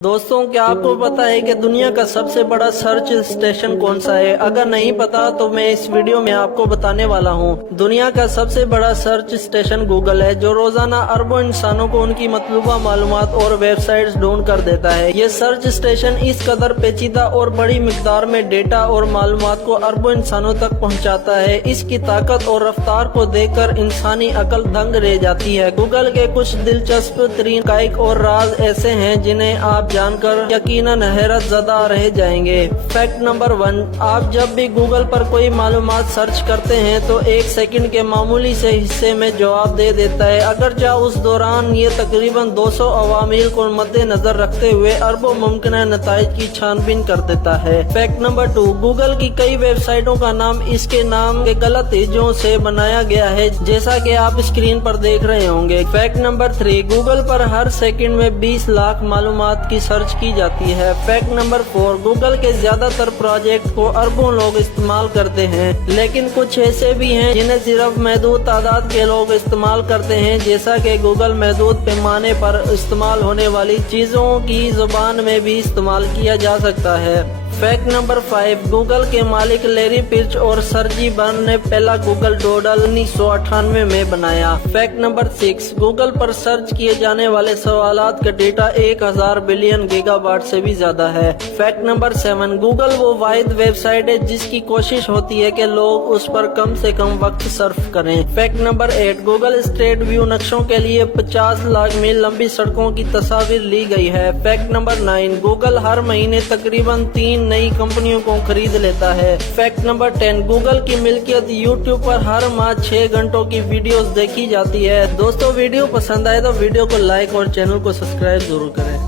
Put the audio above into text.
दोस्तों, क्या आपको पता है कि दुनिया का सबसे बड़ा सर्च स्टेशन कौन सा है? अगर नहीं पता तो मैं इस वीडियो में आपको बताने वाला हूँ। दुनिया का सबसे बड़ा सर्च स्टेशन गूगल है, जो रोजाना अरबों इंसानों को उनकी मतलूबा मालूमात और वेबसाइट्स ढूंढ कर देता है। ये सर्च स्टेशन इस कदर पेचीदा और बड़ी मिकदार में डेटा और मालूमात को अरबों इंसानों तक पहुँचाता है। इसकी ताकत और रफ्तार को देखकर इंसानी अकल दंग रह जाती है। गूगल के कुछ दिलचस्प तरीन हक़ाइक़ और राज ऐसे हैं जिन्हें आप जानकर यकीनन हैरत ज़दा रह जाएंगे। फैक्ट नंबर 1, आप जब भी गूगल पर कोई मालूमात सर्च करते हैं तो 1 सेकंड के मामूली से हिस्से में जवाब दे देता है, अगरचे उस दौरान ये तकरीबन 200 अवामिल को मद्देनजर रखते हुए अरबों मुमकिन नताइज की छानबीन कर देता है। फैक्ट नंबर 2, गूगल की कई वेबसाइटों का नाम इसके नाम के गलत हिज्जों से बनाया गया है, जैसा कि आप स्क्रीन पर देख रहे होंगे। फैक्ट नंबर 3, गूगल पर हर सेकंड में 20 लाख मालूमात की सर्च की जाती है। फैक्ट नंबर 4, गूगल के ज्यादातर प्रोजेक्ट को अरबों लोग इस्तेमाल करते हैं, लेकिन कुछ ऐसे भी हैं जिन्हें सिर्फ महदूद तादाद के लोग इस्तेमाल करते हैं, जैसा कि गूगल महदूद पैमाने पर इस्तेमाल होने वाली चीजों की जुबान में भी इस्तेमाल किया जा सकता है। फैक्ट नंबर 5, गूगल के मालिक लैरी पिच और सर्जी बर्न ने पहला गूगल डोडल 1998 में बनाया। फैक्ट नंबर 6, गूगल पर सर्च किए जाने वाले सवालात का डेटा 1000 बिलियन गीगाबाइट से भी ज्यादा है। फैक्ट नंबर 7, गूगल वो वाहिद वेबसाइट है जिसकी कोशिश होती है कि लोग उस पर कम से कम वक्त सर्फ करें। Fact number 8, Google street view नक्शों के लिए 50 लाख मील लंबी सड़कों की तस्वीर ली गई है। फैक्ट नंबर 9, गूगल हर महीने तकरीबन 3 नई कंपनियों को खरीद लेता है। फैक्ट नंबर 10, गूगल की मिल्कियत यूट्यूब पर हर माह 6 घंटों की वीडियोस देखी जाती है। दोस्तों, वीडियो पसंद आए तो वीडियो को लाइक और चैनल को सब्सक्राइब जरूर करें।